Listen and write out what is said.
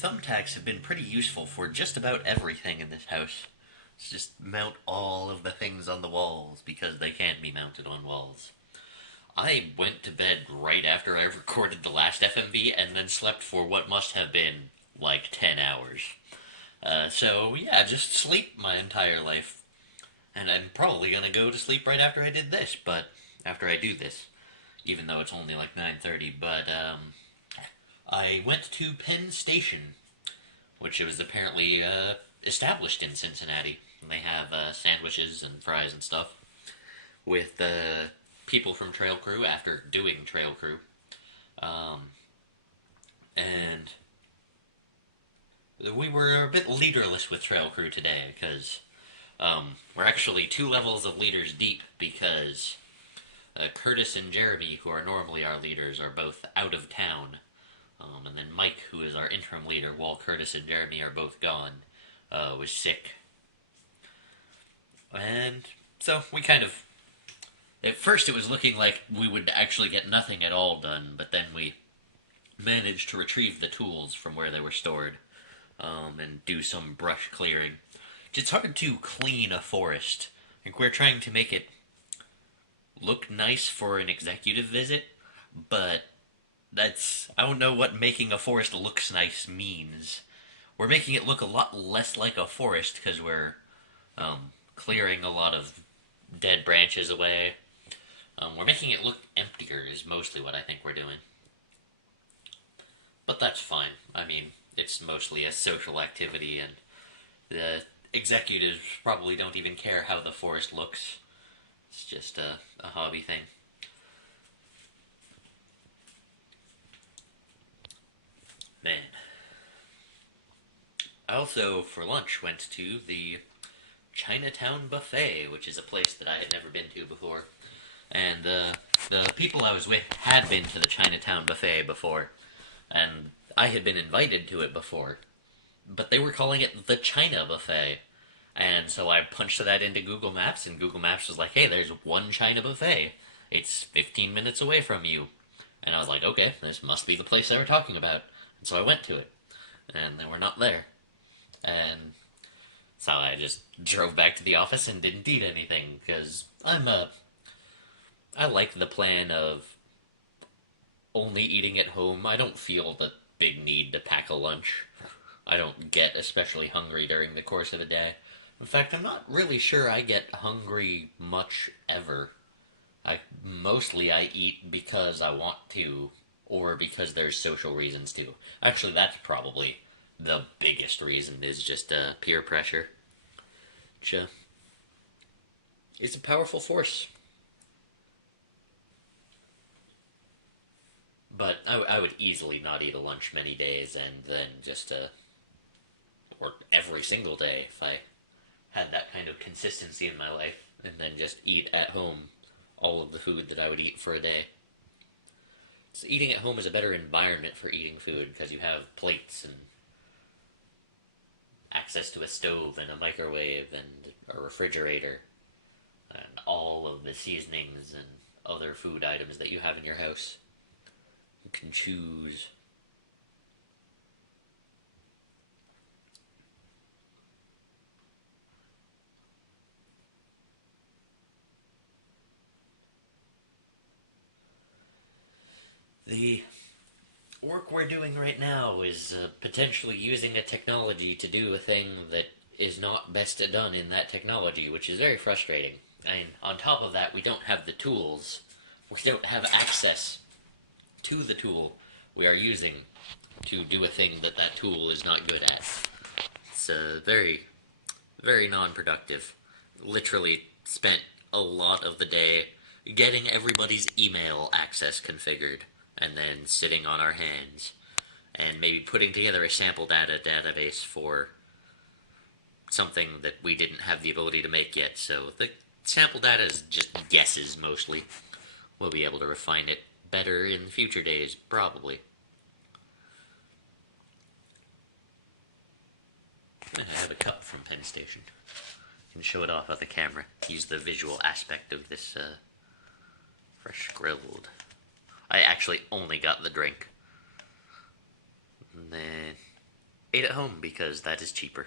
Thumbtacks have been pretty useful for just about everything in this house. It's just mount all of the things on the walls because they can't be mounted on walls. I went to bed right after I recorded the last FMV and then slept for what must have been like 10 hours. So, yeah, just sleep my entire life. And I'm probably gonna go to sleep right after I did this, but after I do this, even though it's only like 9:30. But I went to Penn Station, which was apparently established in Cincinnati. And they have sandwiches and fries and stuff with people from Trail Crew after doing Trail Crew. Um, and we were a bit leaderless with Trail Crew today because we're actually two levels of leaders deep because Curtis and Jeremy, who are normally our leaders, are both out of town. And then Mike, who is our interim leader, while Curtis and Jeremy are both gone, was sick. And so we kind of. At first, it was looking like we would actually get nothing at all done, but then we managed to retrieve the tools from where they were stored and do some brush clearing. It's hard to clean a forest. Like, we're trying to make it look nice for an executive visit, but I don't know what making a forest looks nice means. We're making it look a lot less like a forest because we're clearing a lot of dead branches away. We're making it look emptier is mostly what I think we're doing. But that's fine. I mean, it's mostly a social activity, and the executives probably don't even care how the forest looks. It's just a hobby thing. Man. I also, for lunch, went to the Chinatown Buffet, which is a place that I had never been to before. And the people I was with had been to the Chinatown Buffet before, and I had been invited to it before, but they were calling it the China Buffet. And so I punched that into Google Maps, and Google Maps was like, hey, there's one China Buffet. It's 15 minutes away from you. And I was like, okay, this must be the place they were talking about. And so I went to it, and they were not there. And so I just drove back to the office and didn't eat anything, because I like the plan of only eating at home. I don't feel the big need to pack a lunch. I don't get especially hungry during the course of a day. In fact, I'm not really sure I get hungry much ever. I eat because I want to, or because there's social reasons to. Actually, that's probably the biggest reason is just peer pressure, which is a powerful force. But I would easily not eat a lunch many days, and then just or every single day if I had that kind of consistency in my life, and then just eat at home all of the food that I would eat for a day. So eating at home is a better environment for eating food because you have plates and access to a stove and a microwave and a refrigerator and all of the seasonings and other food items that you have in your house. You can choose. The work we're doing right now is potentially using a technology to do a thing that is not best done in that technology, which is very frustrating. And on top of that, we don't have the tools. We don't have access to the tool we are using to do a thing that that tool is not good at. It's very, very non-productive. Literally spent a lot of the day getting everybody's email access configured and then sitting on our hands and maybe putting together a sample data database for something that we didn't have the ability to make yet. So the sample data is just guesses mostly. We'll be able to refine it better in future days, probably. I have a cup from Penn Station. I can show it off on the camera. Use the visual aspect of this fresh grilled. I actually only got the drink. And then ate at home because that is cheaper.